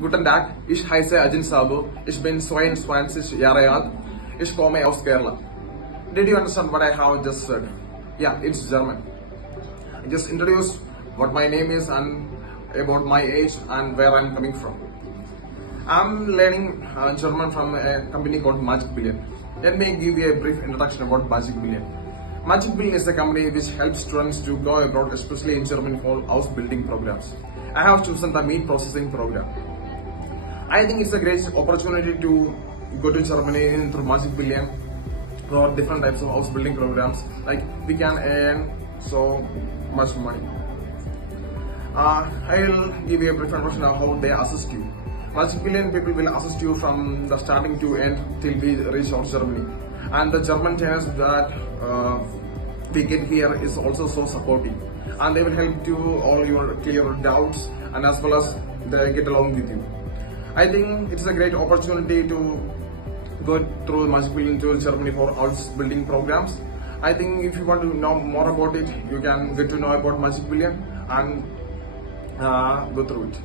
Guten Tag, ich heiße Ajin ich bin 22 Jahre alt. Ich komme aus Kerala. Did you understand what I have just said? Yeah, it's German. I just introduce what my name is and about my age and where I'm coming from. I'm learning German from a company called Magic Billion. Let me give you a brief introduction about Magic Billion. Magic Billion is a company which helps students to go abroad, especially in Germany, for ausbuilding programs. I have chosen the meat processing program. I think it's a great opportunity to go to Germany through Magic Billion for different types of ausbuilding programs. Like we can earn so much money. I'll give you a brief introduction of how they assist you. Magic Billion people will assist you from the starting to end till we reach out Germany. And the German channels that we get here is also so supportive. And they will help you all your clear doubts and as well as they get along with you. I think it's a great opportunity to go through Magic Billion to Germany for ausbuilding programs. I think if you want to know more about it, you can get to know about Magic Billion and go through it.